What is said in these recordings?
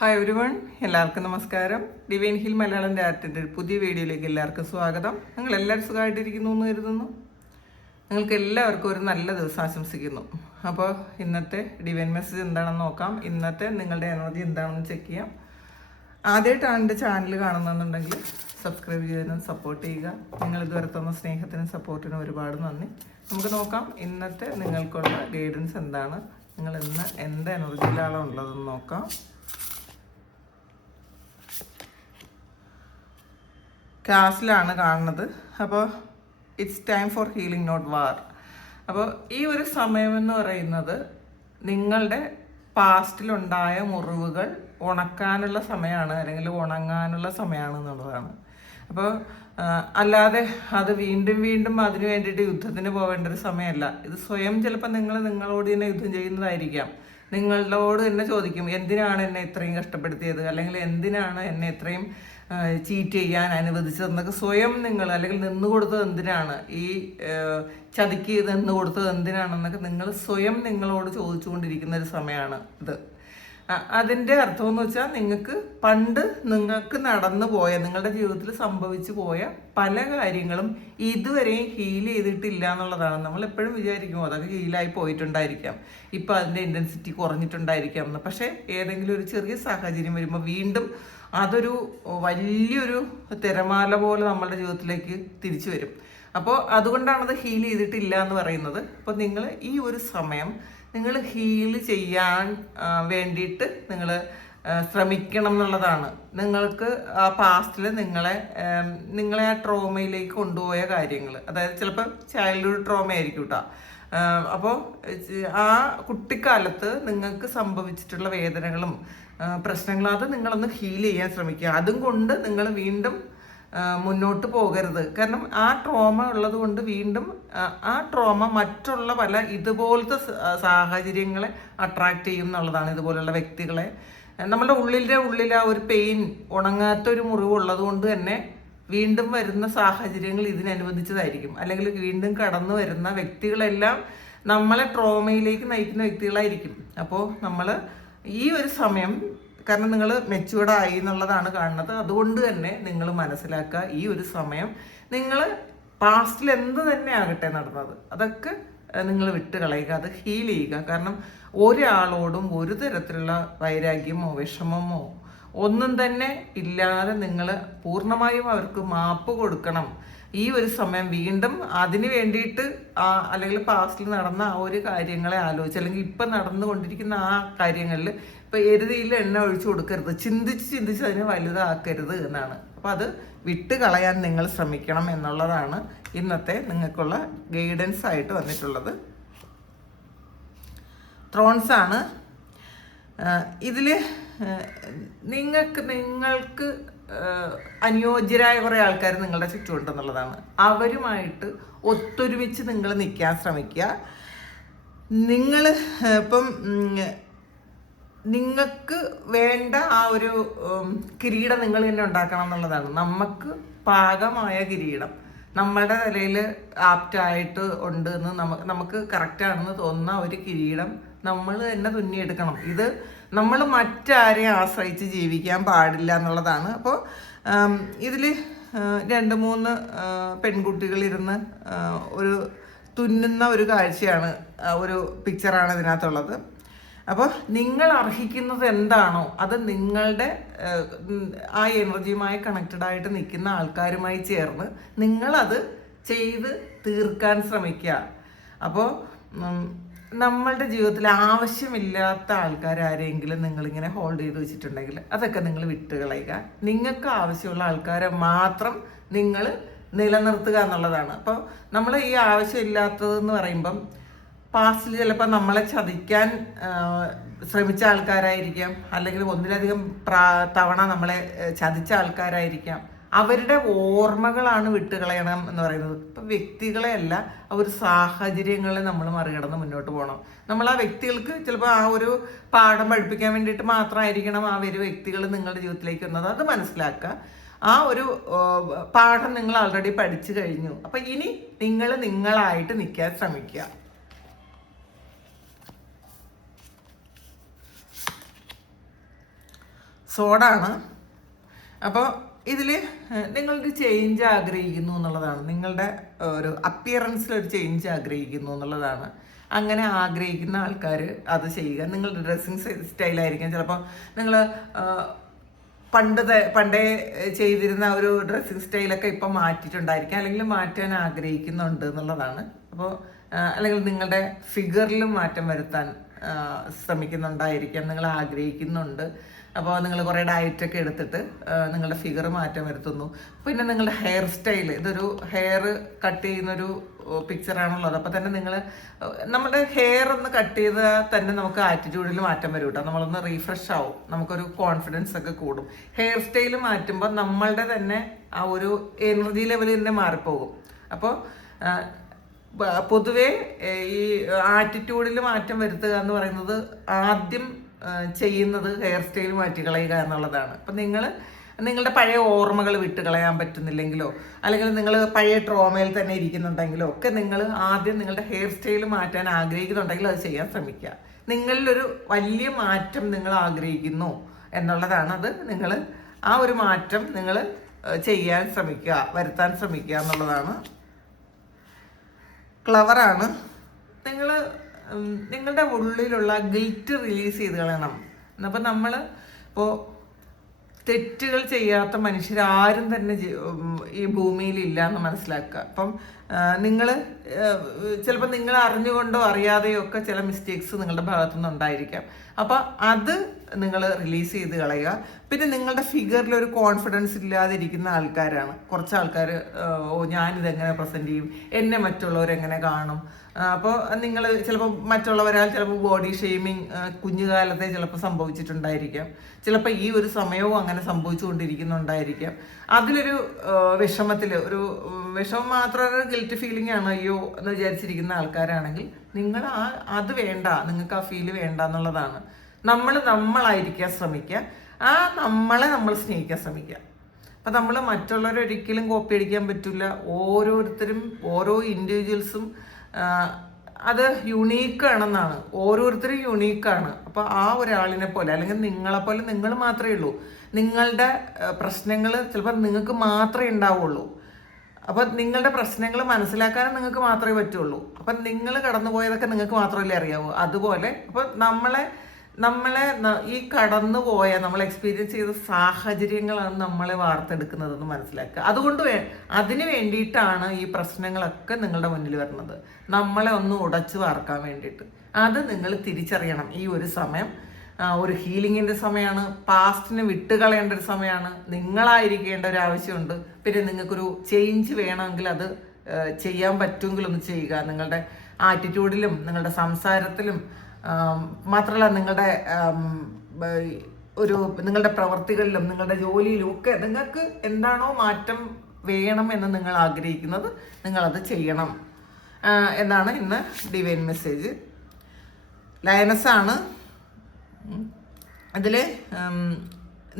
Hi everyone, എല്ലാവർക്കും നമസ്കാരം. Divine hill Malayalam ചാനലിൻ്റെ പുതിയ വീഡിയോയിലേക്ക് എല്ലാവർക്കും സ്വാഗതം. നിങ്ങൾ എല്ലാവരും സുഖമായിട്ടിരിക്കുന്നു എന്ന് കരുതുന്നു. നിങ്ങൾക്ക് എല്ലാവർക്കും ഒരു നല്ല ദിവസം ആശംസിക്കുന്നു. അപ്പോൾ ഇന്നത്തെ ഡിവൈൻ മെസ്സേജ് എന്താണെന്ന് നോക്കാം. ഇന്നത്തെ നിങ്ങളുടെ എനർജി എന്താണെന്ന് ചെക്ക് ചെയ്യാം. ആദ്യമായിട്ടാണ് എൻ്റെ ചാനൽ കാണുന്നുണ്ടെങ്കിൽ സബ്സ്ക്രൈബ് ചെയ്തതിനും സപ്പോർട്ട് ചെയ്യുക. നിങ്ങൾ ഇതുവരെ തന്ന സ്നേഹത്തിനും സപ്പോർട്ടിനും ഒരുപാട് നന്ദി. നമുക്ക് നോക്കാം ഇന്നത്തെ നിങ്ങൾക്കുള്ള ഗൈഡൻസ് എന്താണ്, നിങ്ങൾ ഇന്ന് എന്ത് എനർജിയിലാണോ ഉള്ളതെന്ന് നോക്കാം. ക്ലാസ്സിലാണ് കാണുന്നത്. അപ്പോൾ it's time for healing not war. അപ്പോൾ ഈ ഒരു സമയമെന്ന് പറയുന്നത് നിങ്ങളുടെ പാസ്റ്റിലുണ്ടായ മുറിവുകൾ ഉണക്കാനുള്ള സമയമാണ്, അല്ലെങ്കിൽ ഉണങ്ങാനുള്ള സമയമാണ് എന്നുള്ളതാണ്. അപ്പോൾ അല്ലാതെ അത് വീണ്ടും വീണ്ടും അതിനു വേണ്ടിയിട്ട് യുദ്ധത്തിന് പോകേണ്ട ഒരു സമയമല്ല. ഇത് സ്വയം ചിലപ്പോൾ നിങ്ങളോട് തന്നെ യുദ്ധം ചെയ്യുന്നതായിരിക്കാം. നിങ്ങളോട് തന്നെ ചോദിക്കും, എന്തിനാണ് എന്നെ ഇത്രയും കഷ്ടപ്പെടുത്തിയത്, അല്ലെങ്കിൽ എന്തിനാണ് എന്നെ ഇത്രയും ചീറ്റ് ചെയ്യാൻ അനുവദിച്ചതെന്നൊക്കെ സ്വയം നിങ്ങൾ, അല്ലെങ്കിൽ നിന്ന് കൊടുത്തത് എന്തിനാണ്, ഈ ചതിക്ക് നിന്ന് കൊടുത്തത് എന്തിനാണെന്നൊക്കെ നിങ്ങൾ സ്വയം നിങ്ങളോട് ചോദിച്ചുകൊണ്ടിരിക്കുന്ന ഒരു സമയമാണ് ഇത്. അതിൻ്റെ അർത്ഥം എന്ന് വെച്ചാൽ നിങ്ങൾക്ക് പണ്ട് നിങ്ങൾക്ക് നടന്നു പോയ, നിങ്ങളുടെ ജീവിതത്തിൽ സംഭവിച്ചു പോയ പല കാര്യങ്ങളും ഇതുവരെയും ഹീൽ ചെയ്തിട്ടില്ല എന്നുള്ളതാണ്. നമ്മൾ എപ്പോഴും വിചാരിക്കും അതൊക്കെ ഹീലായി പോയിട്ടുണ്ടായിരിക്കാം, ഇപ്പം അതിൻ്റെ ഇൻറ്റൻസിറ്റി കുറഞ്ഞിട്ടുണ്ടായിരിക്കാം എന്ന്. പക്ഷേ ഏതെങ്കിലും ഒരു ചെറിയ സാഹചര്യം വരുമ്പോൾ വീണ്ടും അതൊരു വലിയൊരു തിരമാല പോലെ നമ്മളുടെ ജീവിതത്തിലേക്ക് തിരിച്ചു വരും. അപ്പോൾ അതുകൊണ്ടാണത് ഹീൽ ചെയ്തിട്ടില്ല എന്ന് പറയുന്നത്. അപ്പോൾ നിങ്ങൾ ഈ ഒരു സമയം നിങ്ങൾ ഹീൽ ചെയ്യാൻ വേണ്ടിയിട്ട് നിങ്ങൾ ശ്രമിക്കണം എന്നുള്ളതാണ്. നിങ്ങൾക്ക് ആ പാസ്റ്റിൽ നിങ്ങളെ ആ ട്രോമയിലേക്ക് കൊണ്ടുപോയ കാര്യങ്ങൾ, അതായത് ചിലപ്പോൾ ചൈൽഡ്ഹുഡ് ട്രോമ ആയിരിക്കും കേട്ടോ. അപ്പോൾ ആ കുട്ടിക്കാലത്ത് നിങ്ങൾക്ക് സംഭവിച്ചിട്ടുള്ള വേദനകളും പ്രശ്നങ്ങളും അത് നിങ്ങളൊന്ന് ഹീൽ ചെയ്യാൻ ശ്രമിക്കുക. അതും കൊണ്ട് നിങ്ങൾ വീണ്ടും മുന്നോട്ട് പോകരുത്. കാരണം ആ ട്രോമ ഉള്ളത് കൊണ്ട് വീണ്ടും ആ ട്രോമ മറ്റുള്ള പല ഇതുപോലത്തെ സാഹചര്യങ്ങളെ അട്രാക്റ്റ് ചെയ്യും എന്നുള്ളതാണ്. ഇതുപോലുള്ള വ്യക്തികളെ നമ്മുടെ ഉള്ളിൽ ആ ഒരു പെയിൻ, ഉണങ്ങാത്തൊരു മുറിവുള്ളത് കൊണ്ട് തന്നെ വീണ്ടും വരുന്ന സാഹചര്യങ്ങൾ ഇതിനനുബന്ധിച്ചതായിരിക്കും. അല്ലെങ്കിൽ വീണ്ടും കടന്നു വരുന്ന വ്യക്തികളെല്ലാം നമ്മളെ ട്രോമയിലേക്ക് നയിക്കുന്ന വ്യക്തികളായിരിക്കും. അപ്പോൾ നമ്മൾ ഈ ഒരു സമയം, കാരണം നിങ്ങൾ മെച്യൂർഡായി എന്നുള്ളതാണ് കാണുന്നത്, അതുകൊണ്ട് തന്നെ നിങ്ങൾ മനസ്സിലാക്കുക ഈ ഒരു സമയം നിങ്ങൾ പാസ്റ്റിൽ എന്ത് തന്നെ ആകട്ടെ നടന്നത് അതൊക്കെ നിങ്ങൾ വിട്ട് കളയുക, അത് ഹീൽ ചെയ്യുക. കാരണം ഒരാളോടും ഒരു തരത്തിലുള്ള വൈരാഗ്യമോ വിഷമമോ ഒന്നും തന്നെ ഇല്ലാതെ നിങ്ങൾ പൂർണ്ണമായും അവർക്ക് മാപ്പ് കൊടുക്കണം. ഈ ഒരു സമയം വീണ്ടും അതിന് വേണ്ടിയിട്ട് അല്ലെങ്കിൽ പാസ്റ്റിൽ നടന്ന ആ ഒരു കാര്യങ്ങളെ ആലോചിച്ച്, അല്ലെങ്കിൽ ഇപ്പം നടന്നുകൊണ്ടിരിക്കുന്ന ആ കാര്യങ്ങളിൽ ഇപ്പം എരുതിയിൽ എണ്ണ ഒഴിച്ചു കൊടുക്കരുത്, ചിന്തിച്ച് അതിനെ വലുതാക്കരുത് എന്നാണ്. അപ്പം അത് വിട്ട് കളയാൻ നിങ്ങൾ ശ്രമിക്കണം എന്നുള്ളതാണ് ഇന്നത്തെ നിങ്ങൾക്കുള്ള ഗൈഡൻസ് ആയിട്ട് വന്നിട്ടുള്ളത്. ത്രോൺസ് ആണ് ഇതിൽ. നിങ്ങൾക്ക് അനുയോജ്യരായ കുറേ ആൾക്കാർ നിങ്ങളുടെ ചുറ്റുമുണ്ടെന്നുള്ളതാണ്. അവരുമായിട്ട് ഒത്തൊരുമിച്ച് നിങ്ങൾ നിൽക്കാൻ ശ്രമിക്കുക. നിങ്ങൾ ഇപ്പം നിങ്ങൾക്ക് വേണ്ട ആ ഒരു കിരീടം നിങ്ങൾ തന്നെ ഉണ്ടാക്കണം എന്നുള്ളതാണ്. നമുക്ക് പാകമായ കിരീടം നമ്മളുടെ തലയിൽ ആപ്റ്റായിട്ട് ഉണ്ട് എന്ന് നമുക്ക് കറക്റ്റാണെന്ന് തോന്നുന്ന ഒരു കിരീടം നമ്മൾ തന്നെ തുന്നിയെടുക്കണം. ഇത് നമ്മൾ മറ്റാരെയും ആശ്രയിച്ച് ജീവിക്കാൻ പാടില്ല എന്നുള്ളതാണ്. അപ്പോൾ ഇതിൽ 2-3 പെൺകുട്ടികളിരുന്ന് ഒരു തുന്നുന്ന ഒരു കാഴ്ചയാണ്, ഒരു പിക്ചറാണ് ഇതിനകത്തുള്ളത്. അപ്പോൾ നിങ്ങൾ അർഹിക്കുന്നത് എന്താണോ അത് നിങ്ങളുടെ ആ എനർജിയുമായി കണക്റ്റഡ് ആയിട്ട് നിൽക്കുന്ന ആൾക്കാരുമായി ചേർന്ന് നിങ്ങളത് ചെയ്ത് തീർക്കാൻ ശ്രമിക്കുക. അപ്പോൾ നമ്മളുടെ ജീവിതത്തിൽ ആവശ്യമില്ലാത്ത ആൾക്കാരാരെങ്കിലും നിങ്ങളിങ്ങനെ ഹോൾഡ് ചെയ്ത് വെച്ചിട്ടുണ്ടെങ്കിൽ അതൊക്കെ നിങ്ങൾ വിട്ടുകളയുക. നിങ്ങൾക്ക് ആവശ്യമുള്ള ആൾക്കാരെ മാത്രം നിങ്ങൾ നിലനിർത്തുക എന്നുള്ളതാണ്. അപ്പോൾ നമ്മൾ ഈ ആവശ്യമില്ലാത്തതെന്ന് പറയുമ്പം പാസ്റ്റിൽ ചിലപ്പോൾ നമ്മളെ ചതിക്കാൻ ശ്രമിച്ച ആൾക്കാരായിരിക്കാം, അല്ലെങ്കിൽ ഒന്നിലധികം തവണ നമ്മളെ ചതിച്ച ആൾക്കാരായിരിക്കാം. അവരുടെ ഓർമ്മകളാണ് വിട്ടുകളയണം എന്ന് പറയുന്നത്. ഇപ്പം വ്യക്തികളെ അല്ല, ആ ഒരു സാഹചര്യങ്ങളെ നമ്മൾ മറികടന്ന് മുന്നോട്ട് പോകണം. നമ്മൾ ആ വ്യക്തികൾക്ക് ചിലപ്പോൾ ആ ഒരു പാഠം പഠിപ്പിക്കാൻ വേണ്ടിയിട്ട് മാത്രമായിരിക്കണം ആ ഒരു വ്യക്തികൾ നിങ്ങളുടെ ജീവിതത്തിലേക്ക് വന്നത്. അത് മനസ്സിലാക്കുക. ആ ഒരു പാഠം നിങ്ങൾ ആൾറെഡി പഠിച്ചു കഴിഞ്ഞു. അപ്പം ഇനി നിങ്ങളായിട്ട് നിൽക്കാൻ ശ്രമിക്കുക. സോഡാണ്. അപ്പോൾ ഇതിൽ നിങ്ങളൊരു ചേഞ്ച് ആഗ്രഹിക്കുന്നു എന്നുള്ളതാണ്, നിങ്ങളുടെ ഒരു അപ്പിയറൻസിലൊരു ചേഞ്ച് ആഗ്രഹിക്കുന്നു എന്നുള്ളതാണ്. അങ്ങനെ ആഗ്രഹിക്കുന്ന ആൾക്കാർ അത് ചെയ്യുക. നിങ്ങളുടെ ഡ്രസ്സിങ് സ്റ്റൈലായിരിക്കും ചിലപ്പോൾ നിങ്ങൾ പണ്ടേ ചെയ്തിരുന്ന ഒരു ഡ്രസ്സിങ് സ്റ്റൈലൊക്കെ ഇപ്പം മാറ്റിയിട്ടുണ്ടായിരിക്കാം, അല്ലെങ്കിൽ മാറ്റാൻ ആഗ്രഹിക്കുന്നുണ്ട് എന്നുള്ളതാണ്. അപ്പോൾ അല്ലെങ്കിൽ നിങ്ങളുടെ ഫിഗറിലും മാറ്റം വരുത്താൻ ശ്രമിക്കുന്നുണ്ടായിരിക്കാം, നിങ്ങൾ ആഗ്രഹിക്കുന്നുണ്ട്. അപ്പോൾ നിങ്ങൾ കുറേ ഡയറ്റൊക്കെ എടുത്തിട്ട് നിങ്ങളുടെ ഫിഗർ മാറ്റം വരുത്തുന്നു. പിന്നെ നിങ്ങളുടെ ഹെയർ സ്റ്റൈൽ, ഇതൊരു ഹെയർ കട്ട് ചെയ്യുന്നൊരു പിക്ചറാണുള്ളത്. അപ്പോൾ തന്നെ നിങ്ങൾ നമ്മുടെ ഹെയർ ഒന്ന് കട്ട് ചെയ്താൽ തന്നെ നമുക്ക് ആറ്റിറ്റ്യൂഡിൽ മാറ്റം വരും കേട്ടോ. നമ്മളൊന്ന് റീഫ്രഷ് ആവും, നമുക്കൊരു കോൺഫിഡൻസ് ഒക്കെ കൂടും. ഹെയർ സ്റ്റൈൽ മാറ്റുമ്പോൾ നമ്മളുടെ തന്നെ ആ ഒരു എനർജി ലെവൽ തന്നെ മാറിപ്പോകും. അപ്പോൾ പൊതുവേ ഈ ആറ്റിറ്റ്യൂഡിൽ മാറ്റം വരുത്തുക എന്ന് പറയുന്നത് ആദ്യം ചെയ്യുന്നത് ഹെയർ സ്റ്റൈൽ മാറ്റിക്കളയുക എന്നുള്ളതാണ്. അപ്പം നിങ്ങളുടെ പഴയ ഓർമ്മകൾ വിട്ടുകളയാൻ പറ്റുന്നില്ലെങ്കിലോ, അല്ലെങ്കിൽ നിങ്ങൾ പഴയ ട്രോമയിൽ തന്നെ ഇരിക്കുന്നുണ്ടെങ്കിലോ ഒക്കെ നിങ്ങൾ ആദ്യം നിങ്ങളുടെ ഹെയർ സ്റ്റൈൽ മാറ്റാൻ ആഗ്രഹിക്കുന്നുണ്ടെങ്കിൽ അത് ചെയ്യാൻ ശ്രമിക്കുക. നിങ്ങളിലൊരു വലിയ മാറ്റം നിങ്ങൾ ആഗ്രഹിക്കുന്നു എന്നുള്ളതാണ്. അത് നിങ്ങൾ ആ ഒരു മാറ്റം നിങ്ങൾ ചെയ്യാൻ ശ്രമിക്കുക, വരുത്താൻ ശ്രമിക്കുക എന്നുള്ളതാണ്. ക്ലവറാണ്. നിങ്ങളുടെ ഉള്ളിലുള്ള ഗിൽറ്റ് റിലീസ് ചെയ്ത് കളയണം. അപ്പം നമ്മൾ ഇപ്പോൾ തെറ്റുകൾ ചെയ്യാത്ത മനുഷ്യരാരും തന്നെ ഈ ഭൂമിയിലില്ല എന്ന് മനസ്സിലാക്കുക. അപ്പം നിങ്ങൾ ചിലപ്പോൾ നിങ്ങൾ അറിഞ്ഞുകൊണ്ടോ അറിയാതെയോ ഒക്കെ ചില മിസ്റ്റേക്സ് നിങ്ങളുടെ ഭാഗത്തുനിന്ന് ഉണ്ടായിരിക്കാം. അപ്പം അത് നിങ്ങൾ റിലീസ് ചെയ്ത് കളയുക. പിന്നെ നിങ്ങളുടെ ഫിഗറിൽ ഒരു കോൺഫിഡൻസ് ഇല്ലാതിരിക്കുന്ന ആൾക്കാരാണ് കുറച്ച് ആൾക്കാർ. ഞാനിതെങ്ങനെ പ്രസൻറ്റ് ചെയ്യും, എന്നെ മറ്റുള്ളവരെങ്ങനെ കാണും. അപ്പോൾ നിങ്ങൾ ചിലപ്പോൾ മറ്റുള്ളവരാൽ ചിലപ്പോൾ ബോഡി ഷെയ്മിങ് കുഞ്ഞുകാലത്തെ ചിലപ്പോൾ സംഭവിച്ചിട്ടുണ്ടായിരിക്കാം, ചിലപ്പോൾ ഈ ഒരു സമയവും അങ്ങനെ സംഭവിച്ചുകൊണ്ടിരിക്കുന്നുണ്ടായിരിക്കാം. അതിലൊരു വിഷമത്തിൽ ഒരു വിഷമം മാത്രമൊരു ഗിൽറ്റ് ഫീലിംഗ് ആണ് അയ്യോ എന്ന് വിചാരിച്ചിരിക്കുന്ന ആൾക്കാരാണെങ്കിൽ നിങ്ങൾ അത് വേണ്ട, നിങ്ങൾക്ക് ആ ഫീല് വേണ്ട എന്നുള്ളതാണ്. നമ്മളായിരിക്കാൻ ശ്രമിക്കുക, നമ്മളെ നമ്മൾ സ്നേഹിക്കാൻ ശ്രമിക്കുക. അപ്പം നമ്മൾ മറ്റുള്ളവരൊരിക്കലും കോപ്പി അടിക്കാൻ പറ്റില്ല. ഓരോരുത്തരും ഓരോ ഇൻഡിവിജ്വൽസും അത് യുണീക്കാണെന്നാണ്, ഓരോരുത്തരും യുണീക്കാണ്. അപ്പോൾ ആ ഒരാളിനെ പോലെ അല്ലെങ്കിൽ നിങ്ങളെപ്പോലെ നിങ്ങൾ മാത്രമേ ഉള്ളൂ. നിങ്ങളുടെ പ്രശ്നങ്ങൾ ചിലപ്പോൾ നിങ്ങൾക്ക് മാത്രമേ ഉണ്ടാവുള്ളൂ. അപ്പം നിങ്ങളുടെ പ്രശ്നങ്ങൾ മനസ്സിലാക്കാനും നിങ്ങൾക്ക് മാത്രമേ പറ്റുള്ളൂ. അപ്പം നിങ്ങൾ കടന്നുപോയതൊക്കെ നിങ്ങൾക്ക് മാത്രമല്ലേ അറിയാവൂ. അതുപോലെ അപ്പം നമ്മളെ ഈ കടന്നുപോയ നമ്മൾ എക്സ്പീരിയൻസ് ചെയ്ത സാഹചര്യങ്ങളാണ് നമ്മളെ വാർത്തെടുക്കുന്നതെന്ന് മനസ്സിലാക്കുക. അതുകൊണ്ട് അതിന് വേണ്ടിയിട്ടാണ് ഈ പ്രശ്നങ്ങളൊക്കെ നിങ്ങളുടെ മുന്നിൽ വരുന്നത്, നമ്മളെ ഒന്ന് ഉടച്ചു വാർക്കാൻ വേണ്ടിയിട്ട്. അത് നിങ്ങൾ തിരിച്ചറിയണം. ഈ ഒരു സമയം ഒരു ഹീലിങ്ങിൻ്റെ സമയമാണ്, പാസ്റ്റിനെ വിട്ടുകളയേണ്ട ഒരു സമയമാണ്, നിങ്ങളായിരിക്കേണ്ട ഒരു ആവശ്യമുണ്ട്. പിന്നെ നിങ്ങൾക്കൊരു ചേഞ്ച് വേണമെങ്കിൽ അത് ചെയ്യാൻ പറ്റുമെങ്കിൽ ഒന്ന് ചെയ്യുക. നിങ്ങളുടെ ആറ്റിറ്റ്യൂഡിലും നിങ്ങളുടെ സംസാരത്തിലും മാത്രമല്ല നിങ്ങളുടെ പ്രവർത്തികളിലും നിങ്ങളുടെ ജോലിയിലും ഒക്കെ നിങ്ങൾക്ക് എന്താണോ മാറ്റം വേണം എന്ന് നിങ്ങൾ ആഗ്രഹിക്കുന്നത് നിങ്ങളത് ചെയ്യണം എന്നാണ് ഇന്ന് ഡിവൈൻ മെസ്സേജ്. ലയനസാണ്. ഇതിൽ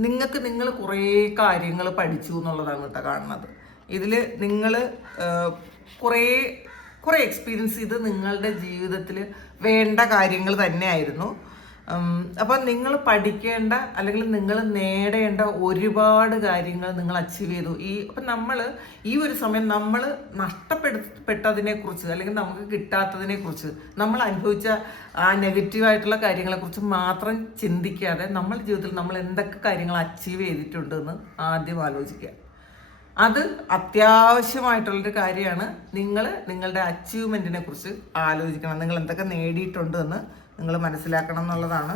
നിങ്ങൾ കുറേ കാര്യങ്ങൾ പഠിച്ചു എന്നുള്ളതാണ് കേട്ടോ കാണുന്നത്. ഇതിൽ നിങ്ങൾ കുറേ എക്സ്പീരിയൻസ് ചെയ്ത് നിങ്ങളുടെ ജീവിതത്തിൽ വേണ്ട കാര്യങ്ങൾ തന്നെയായിരുന്നു. അപ്പം നിങ്ങൾ പഠിക്കേണ്ട അല്ലെങ്കിൽ നിങ്ങൾ നേടേണ്ട ഒരുപാട് കാര്യങ്ങൾ നിങ്ങൾ അച്ചീവ് ചെയ്തു. അപ്പം ഈ ഒരു സമയം നമ്മൾ നഷ്ടപ്പെട്ടതിനെക്കുറിച്ച് അല്ലെങ്കിൽ നമുക്ക് കിട്ടാത്തതിനെക്കുറിച്ച് നമ്മൾ അനുഭവിച്ച ആ നെഗറ്റീവായിട്ടുള്ള കാര്യങ്ങളെക്കുറിച്ച് മാത്രം ചിന്തിക്കാതെ നമ്മുടെ ജീവിതത്തിൽ നമ്മൾ എന്തൊക്കെ കാര്യങ്ങൾ അച്ചീവ് ചെയ്തിട്ടുണ്ടെന്ന് ആദ്യം ആലോചിക്കുക. അത് അത്യാവശ്യമായിട്ടുള്ളൊരു കാര്യമാണ്. നിങ്ങളുടെ അച്ചീവ്മെൻറ്റിനെ കുറിച്ച് ആലോചിക്കണം. നിങ്ങൾ എന്തൊക്കെ നേടിയിട്ടുണ്ടെന്ന് നിങ്ങൾ മനസ്സിലാക്കണം എന്നുള്ളതാണ്.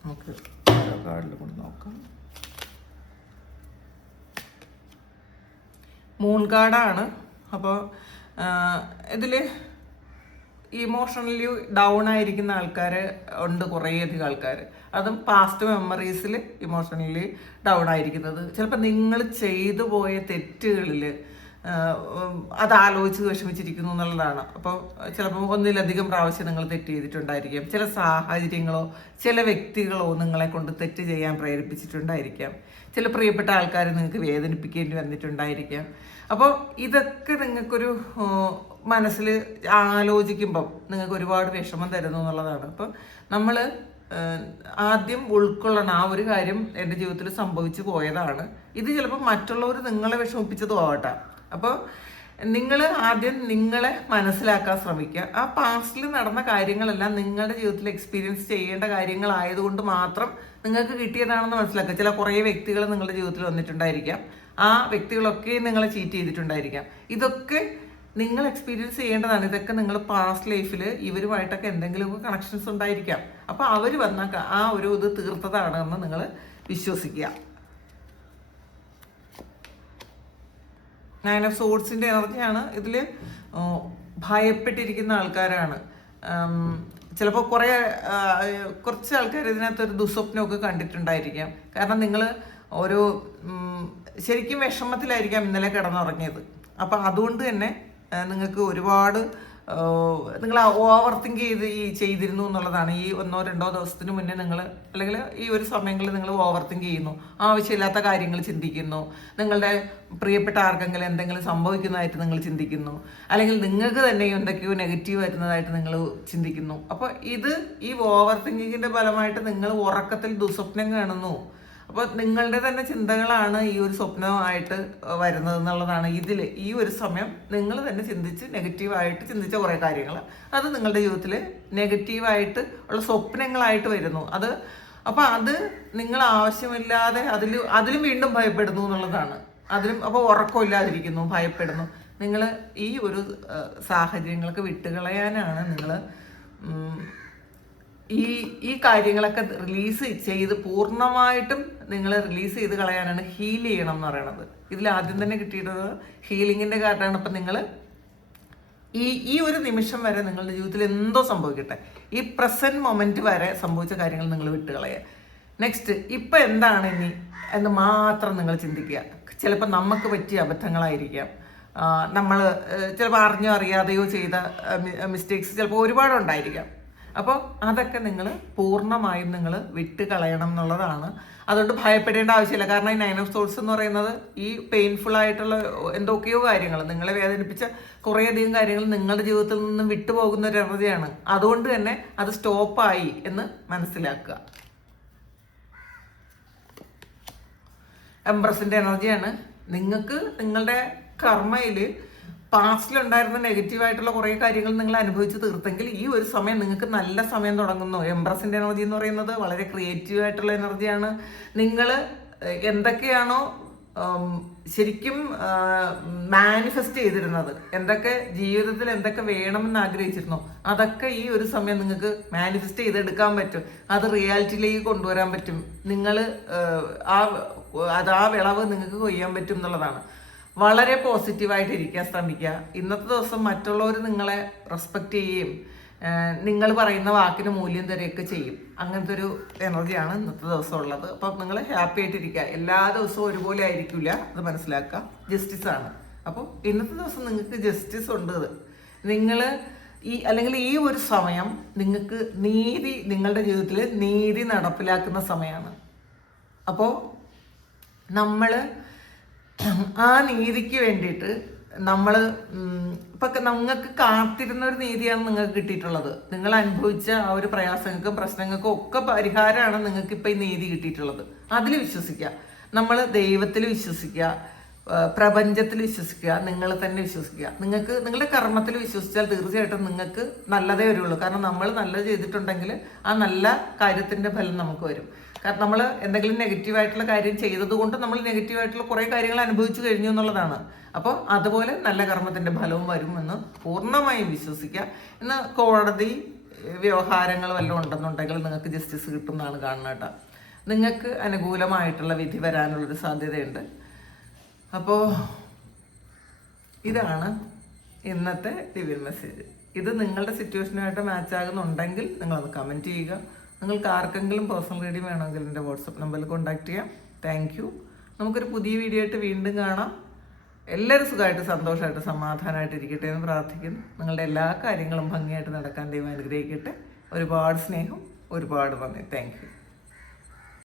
നമുക്ക് കാർഡിൽ കൊണ്ട് നോക്കാം. മൂൺ കാർഡാണ്. അപ്പോൾ ഇതിൽ ഇമോഷണലി ഡൗൺ ആയിരിക്കുന്ന ആൾക്കാർ ഉണ്ട്, കുറേയധികം ആൾക്കാർ. അതും പാസ്റ്റ് മെമ്മറീസിൽ ഇമോഷണലി ഡൗൺ ആയിരിക്കുന്നത്. ചിലപ്പോൾ നിങ്ങൾ ചെയ്തു പോയ തെറ്റുകളിൽ അത് ആലോചിച്ച് വിഷമിച്ചിരിക്കുന്നു എന്നുള്ളതാണ്. അപ്പോൾ ചിലപ്പോൾ ഒന്നിലധികം പ്രാവശ്യം നിങ്ങൾ തെറ്റ് ചെയ്തിട്ടുണ്ടായിരിക്കാം. ചില സാഹചര്യങ്ങളോ ചില വ്യക്തികളോ നിങ്ങളെ കൊണ്ട് തെറ്റ് ചെയ്യാൻ പ്രേരിപ്പിച്ചിട്ടുണ്ടായിരിക്കാം. ചില പ്രിയപ്പെട്ട ആൾക്കാർ നിങ്ങൾക്ക് വേദനിപ്പിക്കേണ്ടി വന്നിട്ടുണ്ടായിരിക്കാം. അപ്പോൾ ഇതൊക്കെ നിങ്ങൾക്കൊരു മനസ്സിൽ ആലോചിക്കുമ്പം നിങ്ങൾക്ക് ഒരുപാട് വിഷമം തരുന്നു എന്നുള്ളതാണ്. അപ്പോൾ നമ്മൾ ആദ്യം ഉൾക്കൊള്ളണം, ആ ഒരു കാര്യം എൻ്റെ ജീവിതത്തിൽ സംഭവിച്ചു പോയതാണ്, ഇത് ചിലപ്പോൾ മറ്റുള്ളവർ നിങ്ങളെ വിഷമിപ്പിച്ചതും ആവട്ടെ. അപ്പോൾ നിങ്ങൾ ആദ്യം നിങ്ങളെ മനസ്സിലാക്കാൻ ശ്രമിക്കുക. ആ പാസ്റ്റിൽ നടന്ന കാര്യങ്ങളെല്ലാം നിങ്ങളുടെ ജീവിതത്തിൽ എക്സ്പീരിയൻസ് ചെയ്യേണ്ട കാര്യങ്ങളായതുകൊണ്ട് മാത്രം നിങ്ങൾക്ക് കിട്ടിയതാണെന്ന് മനസ്സിലാക്കുക. ചില കുറേ വ്യക്തികൾ നിങ്ങളുടെ ജീവിതത്തിൽ വന്നിട്ടുണ്ടായിരിക്കാം, ആ വ്യക്തികളൊക്കെ നിങ്ങളെ ചീറ്റ് ചെയ്തിട്ടുണ്ടായിരിക്കാം. ഇതൊക്കെ നിങ്ങൾ എക്സ്പീരിയൻസ് ചെയ്യേണ്ടതാണ്. ഇതൊക്കെ നിങ്ങൾ പാസ്റ്റ് ലൈഫിൽ ഇവരുമായിട്ടൊക്കെ എന്തെങ്കിലുമൊക്കെ കണക്ഷൻസ് ഉണ്ടായിരിക്കാം. അപ്പോൾ അവർ വന്ന ആ ഒരു ഇത് തീർത്തതാണ് എന്ന് നിങ്ങൾ വിശ്വസിക്കുക. 9 ഓഫ് സോർഡ്സിൻ്റെ എനർജിയാണ്. ഇതിൽ ഭയപ്പെട്ടിരിക്കുന്ന ആൾക്കാരാണ്. ചിലപ്പോൾ കുറച്ച് ആൾക്കാർ ഇതിനകത്തൊരു ദുസ്വപ്നമൊക്കെ കണ്ടിട്ടുണ്ടായിരിക്കാം. കാരണം നിങ്ങൾ ഒരു ശരിക്കും വിഷമത്തിലായിരിക്കാം ഇന്നലെ കിടന്നുറങ്ങിയത്. അപ്പം അതുകൊണ്ട് തന്നെ നിങ്ങൾക്ക് ഒരുപാട് നിങ്ങൾ ഓവർ തിങ്ക് ചെയ്തിരുന്നു എന്നുള്ളതാണ്. ഈ 1-2 ദിവസത്തിന് മുന്നേ നിങ്ങൾ, അല്ലെങ്കിൽ ഈ ഒരു സമയങ്ങളിൽ നിങ്ങൾ ഓവർ തിങ്ക് ചെയ്യുന്നു, ആവശ്യമില്ലാത്ത കാര്യങ്ങൾ ചിന്തിക്കുന്നു, നിങ്ങളുടെ പ്രിയപ്പെട്ട ആർക്കെങ്കിലും എന്തെങ്കിലും സംഭവിക്കുന്നതായിട്ട് നിങ്ങൾ ചിന്തിക്കുന്നു, അല്ലെങ്കിൽ നിങ്ങൾക്ക് തന്നെ എന്തൊക്കെയോ നെഗറ്റീവ് വരുന്നതായിട്ട് നിങ്ങൾ ചിന്തിക്കുന്നു. അപ്പോൾ ഈ ഓവർ തിങ്കിങ്ങിൻ്റെ ഫലമായിട്ട് നിങ്ങൾ ഉറക്കത്തിൽ ദുസ്വപ്നം കാണുന്നു. അപ്പോൾ നിങ്ങളുടെ തന്നെ ചിന്തകളാണ് ഈ ഒരു സ്വപ്നമായിട്ട് വരുന്നത് എന്നുള്ളതാണ്. ഈ ഒരു സമയം നിങ്ങൾ തന്നെ നെഗറ്റീവായിട്ട് ചിന്തിച്ച കുറേ കാര്യങ്ങൾ അത് നിങ്ങളുടെ ജീവിതത്തിൽ നെഗറ്റീവായിട്ട് ഉള്ള സ്വപ്നങ്ങളായിട്ട് വരുന്നു. അപ്പോൾ അത് നിങ്ങൾ ആവശ്യമില്ലാതെ അതിലും വീണ്ടും ഭയപ്പെടുന്നു എന്നുള്ളതാണ്. അപ്പോൾ ഉറക്കമില്ലാതിരിക്കുന്നു, ഭയപ്പെടുന്നു. നിങ്ങൾ ഈ ഒരു സാഹചര്യങ്ങളൊക്കെ വിട്ടുകളയാനാണ് നിങ്ങൾ ഈ കാര്യങ്ങളൊക്കെ റിലീസ് ചെയ്ത് പൂർണ്ണമായിട്ടും നിങ്ങൾ റിലീസ് ചെയ്ത് കളയാനാണ്, ഹീൽ ചെയ്യണം എന്ന് പറയണത്. ഇതിൽ ആദ്യം തന്നെ കിട്ടിയിട്ടുള്ളത് ഹീലിങ്ങിൻ്റെ കാരണമാണ്. അപ്പം നിങ്ങൾ ഈ ഒരു നിമിഷം വരെ നിങ്ങളുടെ ജീവിതത്തിൽ എന്തോ സംഭവിക്കട്ടെ, ഈ പ്രസൻറ്റ് മൊമെൻറ്റ് വരെ സംഭവിച്ച കാര്യങ്ങൾ നിങ്ങൾ വിട്ടുകളയുക. നെക്സ്റ്റ് ഇപ്പം എന്താണ് ഇനി എന്ന് മാത്രം നിങ്ങൾ ചിന്തിക്കുക. ചിലപ്പോൾ നമുക്ക് പറ്റിയ അബദ്ധങ്ങളായിരിക്കാം, നമ്മൾ ചിലപ്പോൾ അറിഞ്ഞോ അറിയാതെയോ ചെയ്ത മിസ്റ്റേക്സ് ചിലപ്പോൾ ഒരുപാടുണ്ടായിരിക്കാം. അപ്പോൾ അതൊക്കെ നിങ്ങൾ പൂർണ്ണമായും നിങ്ങൾ വിട്ട് കളയണം എന്നുള്ളതാണ്. അതുകൊണ്ട് ഭയപ്പെടേണ്ട ആവശ്യമില്ല. കാരണം ഈ 9 ഓഫ് സോർഡ്സ് എന്ന് പറയുന്നത് ഈ പെയിൻഫുൾ ആയിട്ടുള്ള എന്തൊക്കെയോ കാര്യങ്ങൾ, നിങ്ങളെ വേദനിപ്പിച്ച കുറേയധികം കാര്യങ്ങൾ നിങ്ങളുടെ ജീവിതത്തിൽ നിന്നും വിട്ടുപോകുന്ന ഒരു എനർജിയാണ്. അതുകൊണ്ട് തന്നെ അത് സ്റ്റോപ്പായി എന്ന് മനസ്സിലാക്കുക. എംപ്രസിൻ്റെ എനർജിയാണ്. നിങ്ങൾക്ക് നിങ്ങളുടെ കർമ്മയിൽ പാസ്റ്റിലുണ്ടായിരുന്ന നെഗറ്റീവായിട്ടുള്ള കുറേ കാര്യങ്ങൾ നിങ്ങൾ അനുഭവിച്ച് തീർത്തെങ്കിൽ ഈ ഒരു സമയം നിങ്ങൾക്ക് നല്ല സമയം തുടങ്ങുന്നു. എംപ്രസിൻ്റെ എനർജി എന്ന് പറയുന്നത് വളരെ ക്രിയേറ്റീവായിട്ടുള്ള എനർജിയാണ്. നിങ്ങൾ എന്തൊക്കെയാണോ ശരിക്കും മാനിഫെസ്റ്റ് ചെയ്തിരുന്നത്, ജീവിതത്തിൽ എന്തൊക്കെ വേണമെന്ന് ആഗ്രഹിച്ചിരുന്നോ അതൊക്കെ ഈ ഒരു സമയം നിങ്ങൾക്ക് മാനിഫെസ്റ്റ് ചെയ്തെടുക്കാൻ പറ്റും. അത് റിയാലിറ്റിയിലേക്ക് കൊണ്ടുവരാൻ പറ്റും. നിങ്ങൾ ആ വിളവ് നിങ്ങൾക്ക് കൊയ്യാൻ പറ്റും എന്നുള്ളതാണ്. വളരെ പോസിറ്റീവായിട്ട് ഇരിക്കാൻ ശ്രമിക്കുക. ഇന്നത്തെ ദിവസം മറ്റുള്ളവർ നിങ്ങളെ റെസ്പെക്റ്റ് ചെയ്യുകയും നിങ്ങൾ പറയുന്ന വാക്കിന് മൂല്യം തരികയൊക്കെ ചെയ്യും. അങ്ങനത്തെ ഒരു എനർജിയാണ് ഇന്നത്തെ ദിവസം ഉള്ളത്. അപ്പം നിങ്ങൾ ഹാപ്പി ആയിട്ടിരിക്കുക. എല്ലാ ദിവസവും ഒരുപോലെ ആയിരിക്കില്ല, അത് മനസ്സിലാക്കുക. ജസ്റ്റിസാണ്. അപ്പോൾ ഇന്നത്തെ ദിവസം നിങ്ങൾക്ക് ജസ്റ്റിസ് ഉണ്ട്. നിങ്ങൾ അല്ലെങ്കിൽ ഈ ഒരു സമയം നിങ്ങൾക്ക് നിങ്ങളുടെ ജീവിതത്തിൽ നീതി നടപ്പിലാക്കുന്ന സമയമാണ്. അപ്പോൾ നമ്മൾ ആ നീതിക്ക് വേണ്ടിയിട്ട് ഇപ്പം നിങ്ങൾക്ക് കാത്തിരുന്ന ഒരു നീതിയാണ് നിങ്ങൾക്ക് കിട്ടിയിട്ടുള്ളത്. നിങ്ങൾ അനുഭവിച്ച ആ ഒരു പ്രയാസങ്ങൾക്കും പ്രശ്നങ്ങൾക്കും ഒക്കെ പരിഹാരമാണ് നിങ്ങൾക്ക് ഇപ്പം ഈ നീതി കിട്ടിയിട്ടുള്ളത്. അതിൽ വിശ്വസിക്കുക. നമ്മൾ ദൈവത്തിൽ വിശ്വസിക്കുക, പ്രപഞ്ചത്തിൽ വിശ്വസിക്കുക, നിങ്ങൾ തന്നെ വിശ്വസിക്കുക. നിങ്ങളുടെ കർമ്മത്തിൽ വിശ്വസിച്ചാൽ തീർച്ചയായിട്ടും നിങ്ങൾക്ക് നല്ലതേ വരുള്ളൂ. കാരണം നമ്മൾ നല്ലത് ചെയ്തിട്ടുണ്ടെങ്കിൽ ആ നല്ല കാര്യത്തിൻ്റെ ഫലം നമുക്ക് വരും. കാരണം നമ്മൾ എന്തെങ്കിലും നെഗറ്റീവായിട്ടുള്ള കാര്യം ചെയ്തതുകൊണ്ട് നമ്മൾ നെഗറ്റീവായിട്ടുള്ള കുറേ കാര്യങ്ങൾ അനുഭവിച്ചു കഴിഞ്ഞു എന്നുള്ളതാണ്. അപ്പോൾ അതുപോലെ നല്ല കർമ്മത്തിൻ്റെ ഫലവും വരുമെന്ന് പൂർണ്ണമായും വിശ്വസിക്കുക. ഇന്ന് കോടതി വ്യവഹാരങ്ങൾ വല്ലതും ഉണ്ടെന്നുണ്ടെങ്കിൽ നിങ്ങൾക്ക് ജസ്റ്റിസ് കിട്ടുമെന്നാണ് കാണുന്നത് കേട്ടോ. നിങ്ങൾക്ക് അനുകൂലമായിട്ടുള്ള വിധി വരാനുള്ളൊരു സാധ്യതയുണ്ട്. അപ്പോൾ ഇതാണ് ഇന്നത്തെ ഡിവൈൻ മെസ്സേജ്. ഇത് നിങ്ങളുടെ സിറ്റുവേഷനുമായിട്ട് മാച്ച് ആകുന്നുണ്ടെങ്കിൽ നിങ്ങളത് കമൻറ്റ് ചെയ്യുക. നിങ്ങൾക്ക് ആർക്കെങ്കിലും പേഴ്സണൽ റീഡിംഗ് വേണമെങ്കിൽ എൻ്റെ വാട്സപ്പ് നമ്പറിൽ കോൺടാക്റ്റ് ചെയ്യാം. Thank you. നമുക്കൊരു പുതിയ വീഡിയോ ആയിട്ട് വീണ്ടും കാണാം. എല്ലാവരും സുഖമായിട്ട് സന്തോഷമായിട്ട് സമാധാനമായിട്ട് ഇരിക്കട്ടെ എന്ന് പ്രാർത്ഥിക്കുന്നു. നിങ്ങളുടെ എല്ലാ കാര്യങ്ങളും ഭംഗിയായിട്ട് നടക്കാൻ ദൈവം അനുഗ്രഹിക്കട്ടെ. ഒരുപാട് സ്നേഹം, ഒരുപാട് നന്ദി. Thank you.